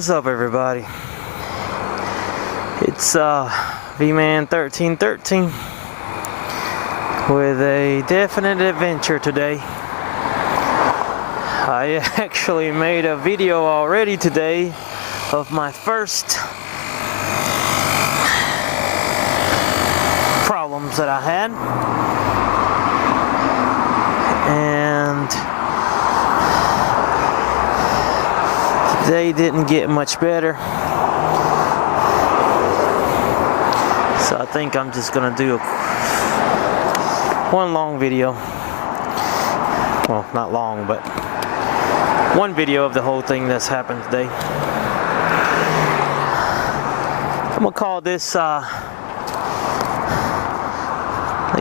What's up, everybody? It's V-Man 1313 with a definite adventure today. I actually made a video already today of my first problems that I had, and they didn't get much better, so I think I'm just gonna do one long video. Well, not long, but one video of the whole thing that's happened today. I'm gonna call this look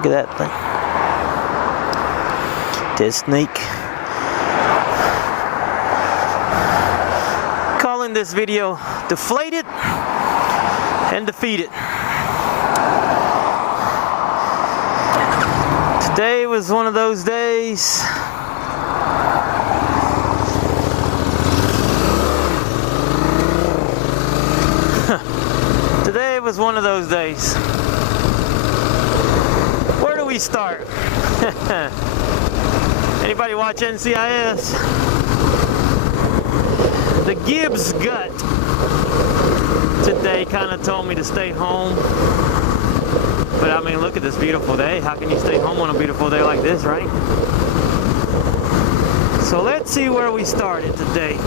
at that thing, this snake. Calling this video Deflated and Defeated. Today was one of those days. Today was one of those days. Where do we start? Anybody watch NCIS? The Gibbs gut today kind of told me to stay home. But I mean, look at this beautiful day. How can you stay home on a beautiful day like this, right? So let's see where we started today.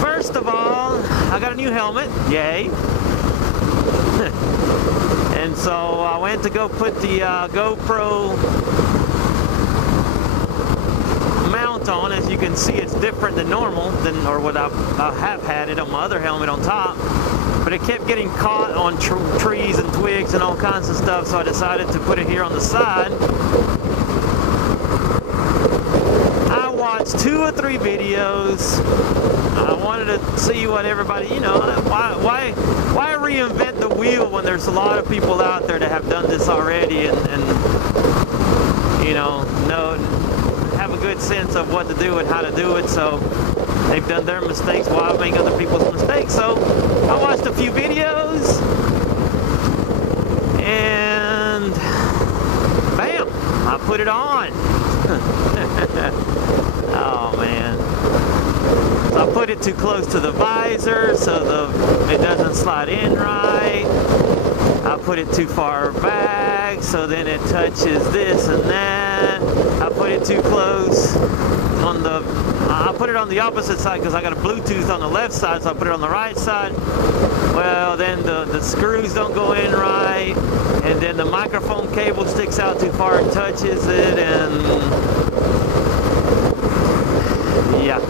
First of all, I got a new helmet. Yay. And so I went to go put the GoPro mount on. As you can see, it's different than normal, or what I have had it on my other helmet on top. But it kept getting caught on trees and twigs and all kinds of stuff, so I decided to put it here on the side. I watched 2 or 3 videos. I wanted to see what everybody, why reinvent the wheel when there's a lot of people out there that have done this already and have a good sense of what to do and how to do it. So they've done their mistakes while I make other people's mistakes. So I watched a few videos and bam, I put it on. Oh man. So I put it too close to the visor so it doesn't slide in right. I put it too far back so then it touches this and that. I put it too close on I put it on the opposite side because I got a Bluetooth on the left side, so I put it on the right side. Well, then the screws don't go in right, and then the microphone cable sticks out too far and touches it, and yeah.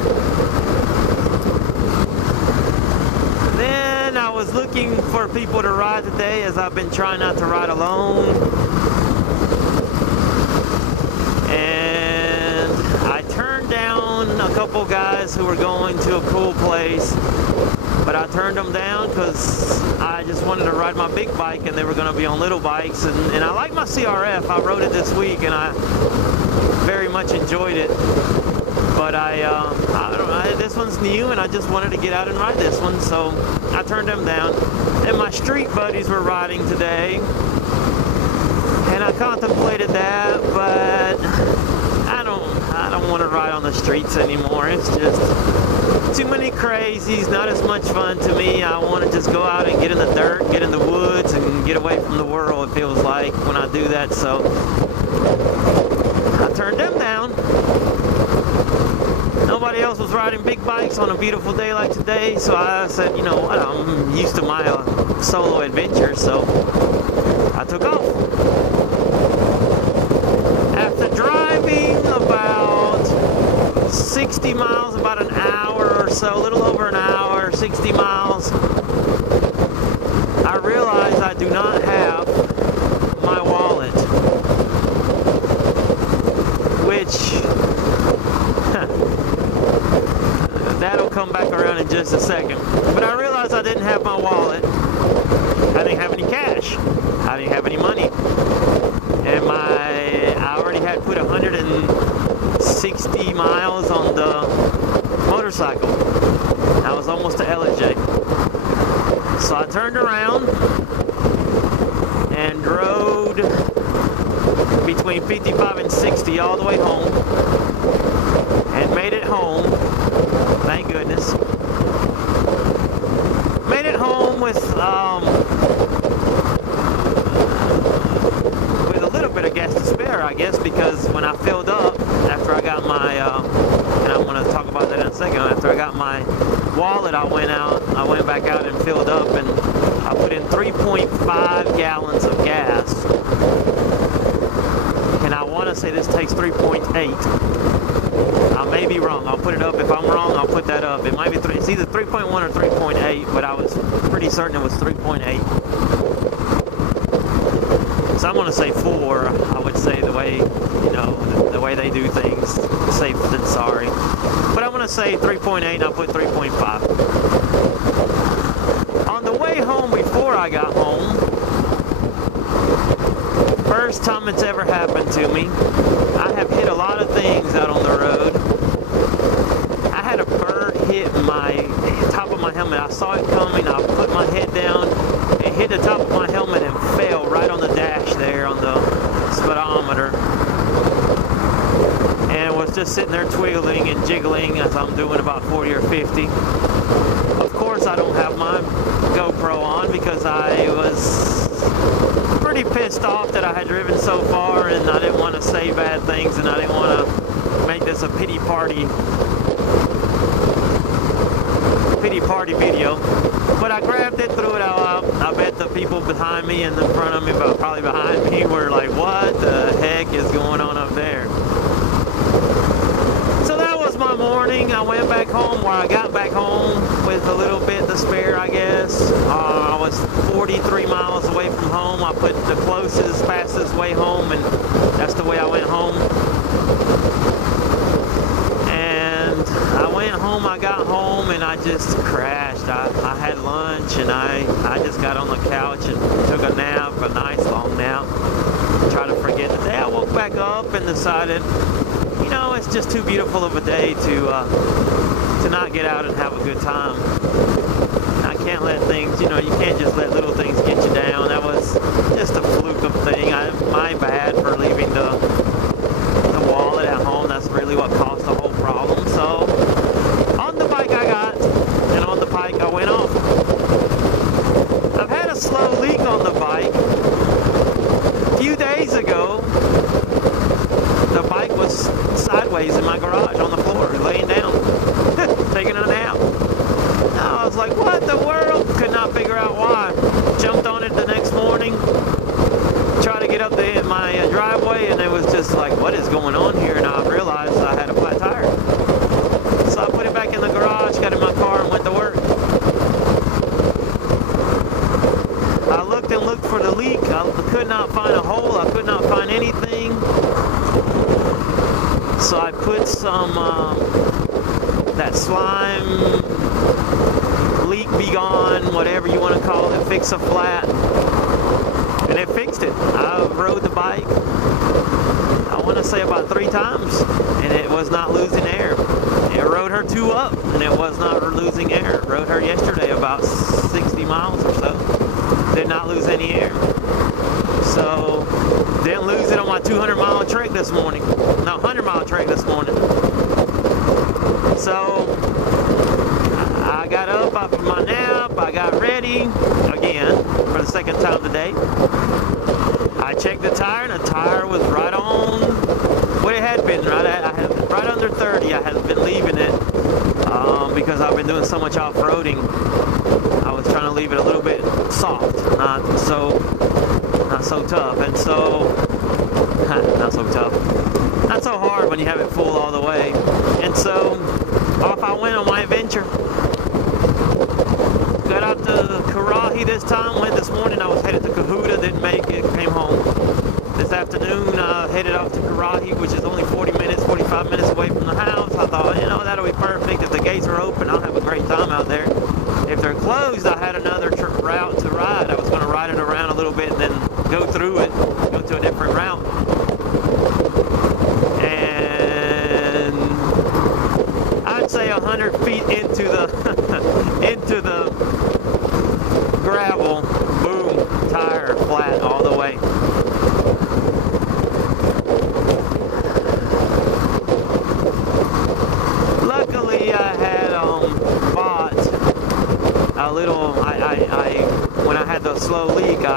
Then I was looking for people to ride today, as I've been trying not to ride alone. And I turned down a couple guys who were going to a cool place, but I turned them down because I just wanted to ride my big bike and they were going to be on little bikes. And I like my CRF. I rode it this week and I very much enjoyed it. But this one's new and I just wanted to get out and ride this one, so I turned them down. And my street buddies were riding today, and I contemplated that, but I don't want to ride on the streets anymore. It's just too many crazies, not as much fun to me. I want to just go out and get in the dirt, get in the woods, and get away from the world, it feels like, when I do that. So I turned them down. Nobody else was riding big bikes on a beautiful day like today, so I said, you know what, I'm used to my solo adventure, so I took off. After driving about 60 miles, about an hour or so, a little over an hour, 60 miles, I realized I do not have my wallet, which that'll come back around in just a second. But I realized I didn't have my wallet. I didn't have any cash. I didn't have any money. And I already had put $130 60 miles on the motorcycle. I was almost to LJ. So I turned around and rode between 55 and 60 all the way home, and made it home, thank goodness. Made it home with a little bit of gas to spare, I guess, because when I filled up, after I got my, and I'm going to talk about that in a second, after I got my wallet, I went back out and filled up, and I put in 3.5 gallons of gas. And I want to say this takes 3.8. I may be wrong. I'll put it up. If I'm wrong, I'll put that up. It might be it's either 3.1 or 3.8, but I was pretty certain it was 3.8. So I'm going to say 4. I would say the way, the way they do things, safe than sorry. But I'm going to say 3.8, and I'll put 3.5. On the way home, before I got home, first time it's ever happened to me. I have hit a lot of things out on the road. I had a bird hit my top of my helmet. I saw it coming. I put my head down. It hit the top of my helmet and fell right on the dash there on the speedometer. And was just sitting there twiggling and jiggling as I'm doing about 40 or 50. Of course, I don't have my GoPro on because I was pretty pissed off that I had driven so far, and I didn't want to say bad things, and I didn't want to make this a pity party video. But I grabbed it, threw it out. I bet the people behind me and in front of me, but probably behind me, were like, what the heck is going on up there? So that was my morning. I went back home, where I got back home with a little bit to spare, I guess. I was 43 miles away from home. I put the closest, fastest way home, and that's the way I went home. And I went home, I got home, and I just crashed. I had lunch, and I just got on the couch and took a nap, a nice long nap. Tried to forget the day. I woke back up and decided, it's just too beautiful of a day to not get out and have a good time. I can't let things, you can't just let little things get you down. That was just a fluke of thing. My bad for leaving the wallet at home. That's really what caused the whole problem. So on the bike I got, and on the bike I went off. I've had a slow leak on the bike. A few days ago, the bike was sideways in my garage on the floor, laying down, taking a nap. I was like, what the world? Could not figure out why. Jumped on it the next morning, tried to get up my driveway, and it was just like, what is going on here? And I realized I had a flat tire. So I put it back in the garage, got in my car, and went to work. I looked and looked for the leak. I could not find a hole. I could not find anything. So I put some, that slime, leak be gone, whatever you want to call it, fix a flat, and it fixed it. I rode the bike, I want to say about 3 times, and it was not losing air. It rode her 2 up, and it was not losing air. Rode her yesterday about 60 miles or so. Did not lose any air. So, didn't lose it on my 200-mile trek this morning. No, 100-mile trek this morning. So, I got up after my nap. I got ready again for the second time today. I checked the tire, and the tire was right on what it had been. I had right under 30. I had been leaving it because I've been doing so much off-roading. I was trying to leave it a little bit soft, not so tough, and so not so tough, not so hard when you have it full all the way. And so off I went on my adventure. Got out to Karahi this time. Went this morning. I was headed to Cahuta, didn't make it, came home. This afternoon headed off to Karahi, which is only 45 minutes away from the house. I thought, that'll be perfect. If the gates are open, I'll have a great time out there. If they're closed, I had another route to ride. I was going to ride it around a little bit and then go through it, go to a different route. And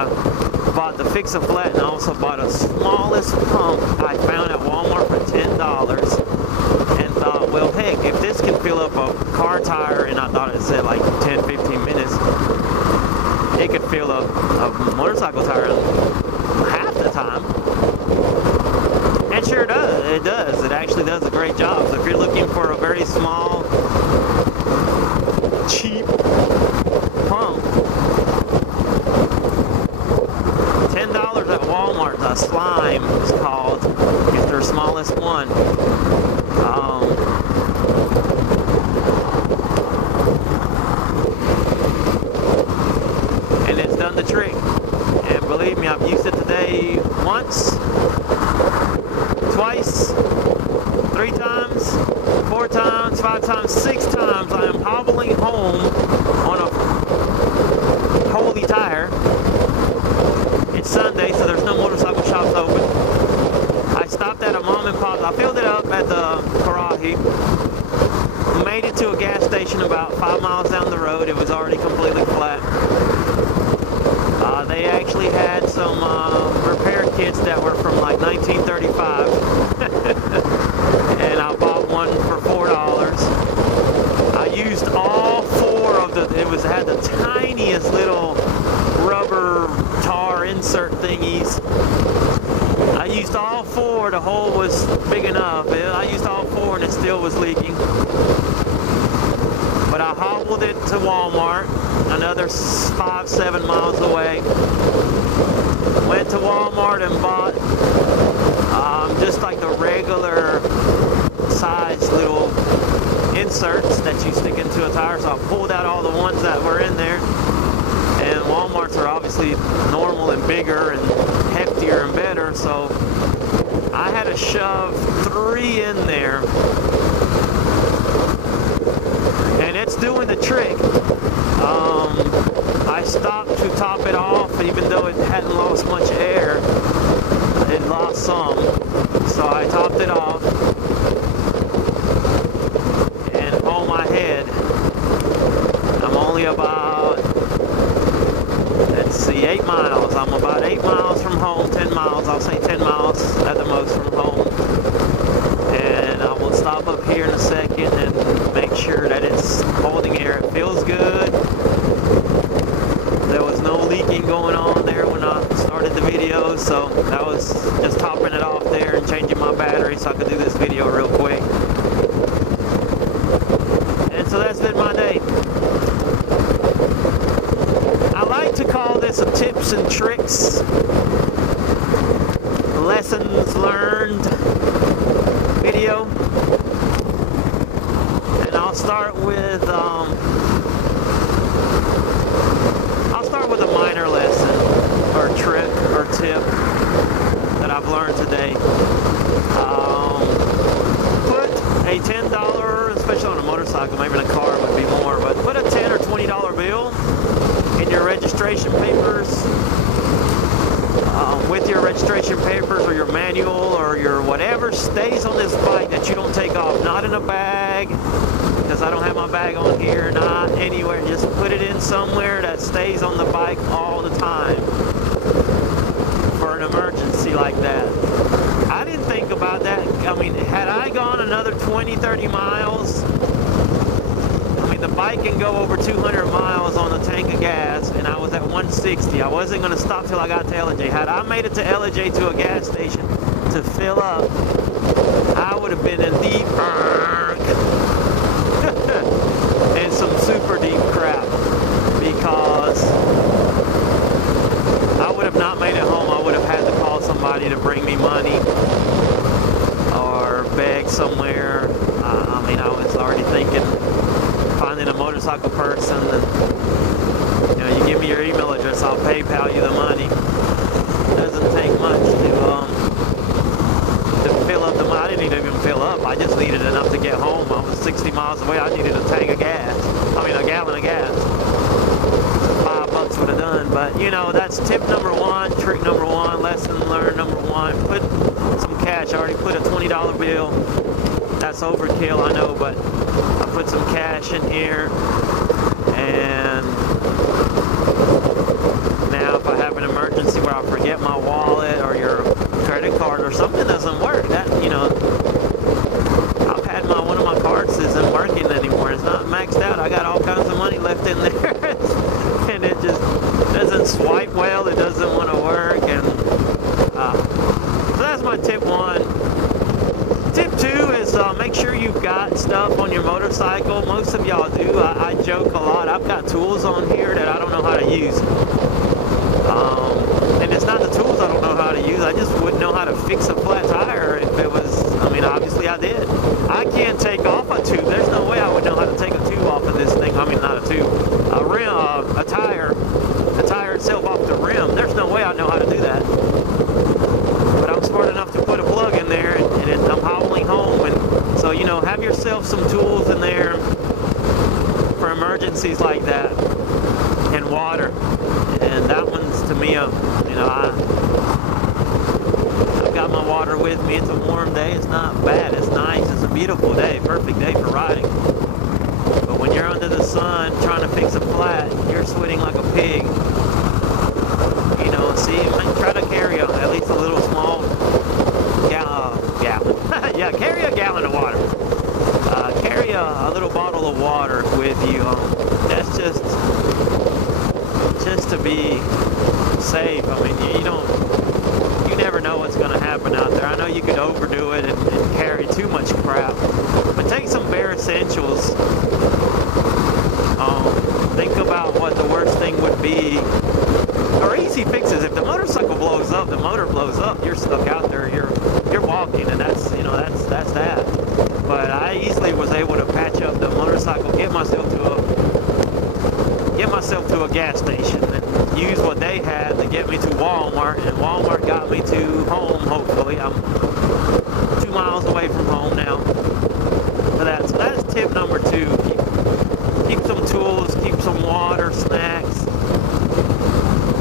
I bought the Fix-A-Flat and I also bought a smallest pump I found at Walmart for $10 and thought, well, heck, if this can fill up a car tire, and I thought it said like 10-15 minutes, it could fill up a motorcycle tire in half the time. And sure it does. It does. It actually does a great job. So if you're looking for a very small, cheap pump, $10 at Walmart. The Slime is called. It's their smallest one. And it's done the trick. And believe me, I've used it today once, twice, 3 times, 4 times, 5 times, 6 times. I am hobbling home on a holy tire. It's Sunday, so there's no motorcycle shops open. I stopped at a mom and pop. I filled it up at the Karahi. Made it to a gas station about 5 miles down the road. It was already completely flat. They actually had some repair kits that were from like 1935. And I bought one for $4. I used all 4 of the, it had the tiniest little rubber tar insert thingies. I used all 4, the hole was big enough. I used all 4 and it still was leaking. But I hobbled it to Walmart, another 5-7 miles away. Went to Walmart and bought just like the regular size little inserts that you stick into a tire. So I pulled out all the ones that were in there. And Walmarts are obviously normal and bigger and heftier and better. So I had to shove 3 in there. And it's doing the trick. I stopped to top it off, even though it hadn't lost much air. It lost some. So I topped it off. And hold my head. I'm only about, let's see, 8 miles. I'm about 8 miles from home, 10 miles. I'll say 10 miles at the most from home. And I will stop up here in a second and make sure that it's holding air. It feels good. There was no leaking going on there when I started the video, so that was just topping it off there and changing my battery so I could do this video real quick. And so that's been my day. I like to call this a tips and tricks, lessons learned video. And I'll start with a minor lesson or trick or tip that I've learned today. Put a $10, especially on a motorcycle, maybe in a car would be more, but put a $10 or $20 bill in your registration papers, with your registration papers or your manual or your whatever stays on this bike that you don't take off. Not in a bag, because I don't have my bag on here, not anywhere. Just put it in somewhere that stays on the bike all the time for an emergency like that. I didn't think about that. I mean, had I gone another 20-30 miles, I mean, the bike can go over 200 miles on a tank of gas, and I was at 160. I wasn't going to stop till I got to LJ. Had I made it to LJ to a gas station to fill up, I would have been in deep and some super deep crap, because I would have not made it home. I would have had to call somebody to bring me money or beg somewhere. I mean, I was already thinking finding a motorcycle person, and you give me your email address, I'll PayPal you the money. It doesn't take much to fill up the money. I didn't even fill up. I just needed enough to get home. I was 60 miles away. I needed a tank of gas. I mean, a gallon of gas. $5 would have done. But that's tip number 1, trick number 1, lesson learned number 1. Put some cash. I already put a $20 bill. That's overkill, I know, but I put some cash in here, and now if I have an emergency, I forget my wallet or your credit card or something doesn't work. That, you know, I've had one of my cards isn't working anymore. It's not maxed out. I got all kinds of money left in there, and it just doesn't swipe well. It doesn't want to work, and so that's my tip 1. Tip 2 is make sure you've got stuff on your motorcycle. Most of y'all do. I joke a lot. I've got tools on here that I don't know how to use. And it's not the tools I don't know how to use. I just wouldn't know how to fix a flat tire if it was, I mean, obviously I did. I can't take off a tube. There's no way I would know how to take a tube off of this thing. I mean, not a tube. A rim, a tire. The tire itself off the rim. There's no way I know how to do that. But I'm smart enough to put a plug in there, and I'm hobbling home. And so, you know, have yourself some tools in there for emergencies like that. And water. And that one's, to me, you know, I've got my water with me. It's a warm day. It's not bad. It's nice. It's a beautiful day. Perfect day for riding. But when you're under the sun trying to fix a flat, you're sweating like a pig. You know, see, try to carry at least a little small gallon. Yeah, carry a gallon of water. Carry a little bottle of water with you. That's just to be safe. I mean, you never know what's going to happen out there. I know you could overdo it and carry too much crap, but take some bare essentials. Think about what the worst thing would be, or easy fixes. If the motorcycle blows up, the motor blows up, you're stuck out there. You're walking, and that's, you know, that's that. But I easily was able to patch up the motorcycle, get myself to a gas station and use what they had to get me to Walmart, and Walmart got me to home. Hopefully, I'm 2 miles away from home now. So that's tip number 2. Keep some tools, keep some water, snacks.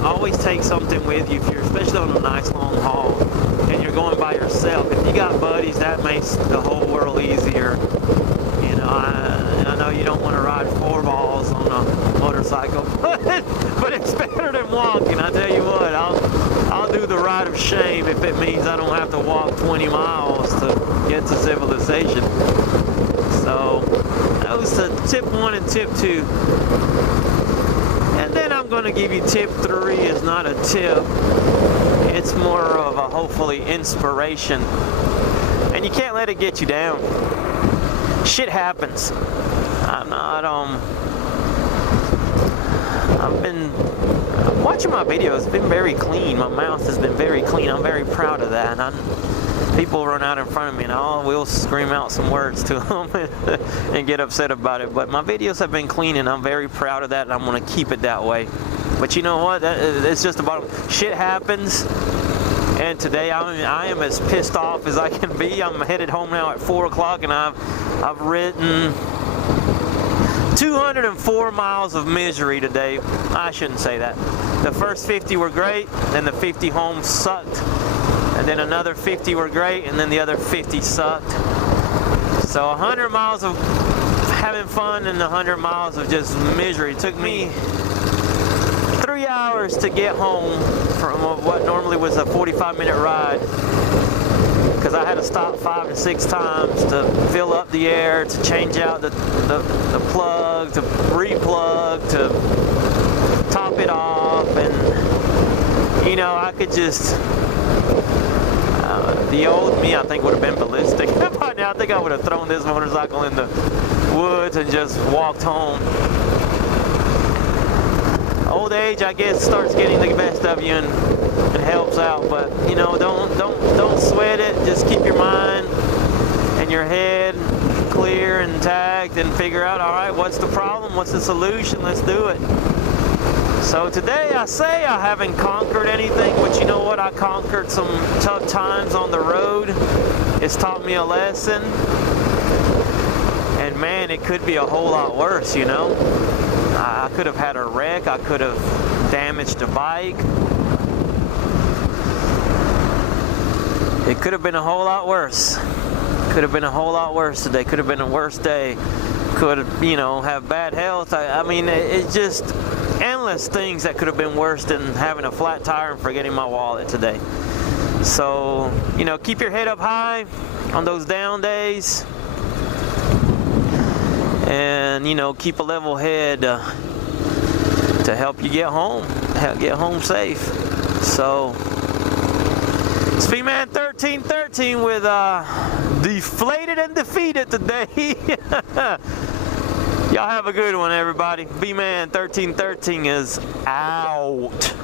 Always take something with you, especially on a nice long haul and you're going by yourself. If you got buddies, that makes the whole world easier. You know, I know you don't want to ride 4 balls on a motorcycle, but it's better than walking. I tell you what, I'll do the ride of shame if it means I don't have to walk 20 miles to get to civilization. So that was the tip 1 and tip 2. And then I'm going to give you tip 3. Is not a tip. It's more of a, hopefully, inspiration. And you can't let it get you down. Shit happens. I've been watching my videos. It's been very clean. My mouth has been very clean. I'm very proud of that. People run out in front of me and I will scream out some words to them and get upset about it. But my videos have been clean and I'm very proud of that, and I'm going to keep it that way. But you know what? It's just about shit happens. And today I am as pissed off as I can be. I'm headed home now at 4 o'clock, and I've ridden 204 miles of misery today. I shouldn't say that. The first 50 were great, then the 50 home sucked. And then another 50 were great, and then the other 50 sucked. So 100 miles of having fun and 100 miles of just misery. It took me 3 hours to get home from what normally was a 45-minute ride, because I had to stop 5 to 6 times to fill up the air, to change out the plug, to re-plug, to top it off. And you know, I could just the old me, I think, would have been ballistic by now. I think I would have thrown this motorcycle in the woods and just walked home. Old age, I guess, starts getting the best of you, and it helps out. But you know, don't sweat it. Just keep your mind and your head clear and intact, and figure out, all right, what's the problem? What's the solution? Let's do it. So today I say I haven't conquered anything, but you know what? I conquered some tough times on the road. It's taught me a lesson. And man, it could be a whole lot worse, you know? I could have had a wreck. I could have damaged a bike. It could have been a whole lot worse. Could have been a whole lot worse today. Could have been a worse day. Could have, you know, have bad health. I mean, it just... endless things that could have been worse than having a flat tire and forgetting my wallet today. So, you know, keep your head up high on those down days, and, you know, keep a level head to help you get home safe. So, it's V-Man 1313 with Deflated and Defeated today. Y'all have a good one, everybody. V-Man 1313 is out.